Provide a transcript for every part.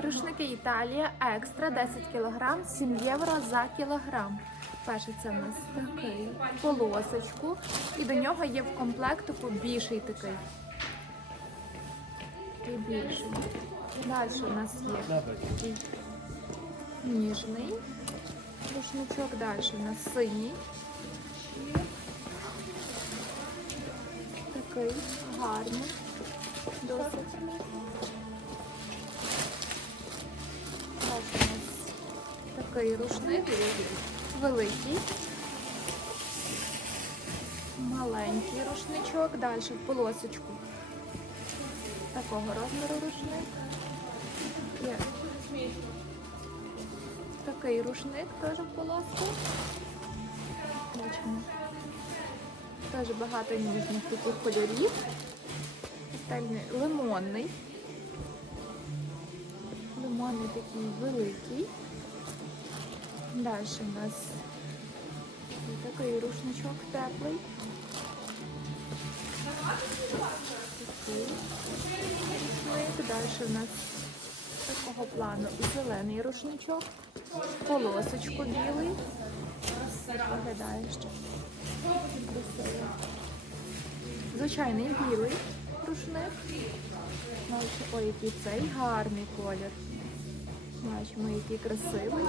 Рушники Італія екстра 10 кг, 7 євро за кілограм. Перший це в нас такий полосочку, і до нього є в комплектику більший такий. Такий більший. Далі у нас є такий ніжний рушничок, далі у нас синій. Такий гарний, досить. Такий рушник, великий, маленький рушничок, далі в полосочку. Такого розміру рушник. Є такий рушник теж в полоску. Бачимо. Теж багато ніжних таких кольорів. Пастельний лимонний. Лимонний такий великий. Далі у нас такий рушничок теплий. Такий. Далі у нас такого плану зелений рушничок, полосочку білий. Виглядає ще. Звичайний білий рушник. Ой, який цей гарний колір. Бачимо, який красивий.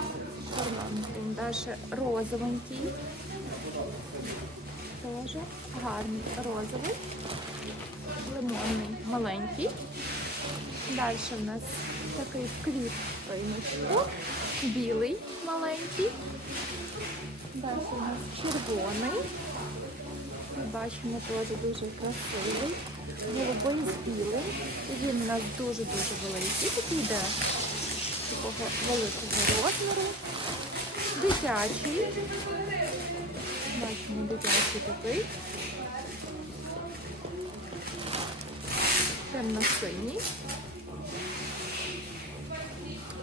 Орнаментом. Далі розовенький. Теж гарний розовий. Лимонний маленький. Далі в нас такий квіточку. Білий маленький. Далі у нас червоний. Ми бачимо теж дуже красивий. Голубий з білим. Він у нас дуже-дуже великий. Такий йде такого великого розміру. Дитячий. Бачимо дитячий такий. Темно-синій.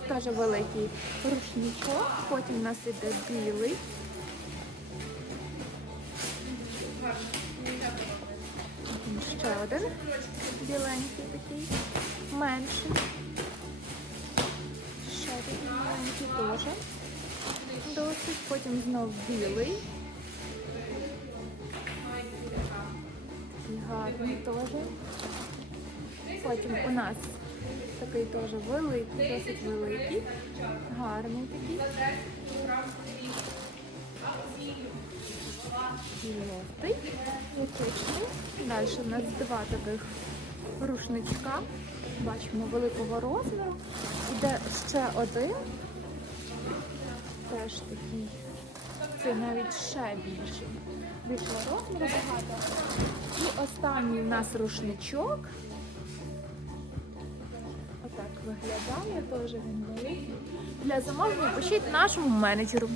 Теж великий рушничок. Потім у нас іде білий. Ще один біленький такий, менший. Ще теж. Досить. Потім знов білий. Гарний теж. Потім у нас такий теж великий, досить великий, гарний такий. Жовтий, етичний. Далі у нас два таких рушничка. Бачимо великого розміру. Іде ще один. Теж такий. Це навіть ще більше. Більшого розміру багато. І останній у нас рушничок. Отак виглядає, теж він великий. Для замовлення пишіть нашому менеджеру.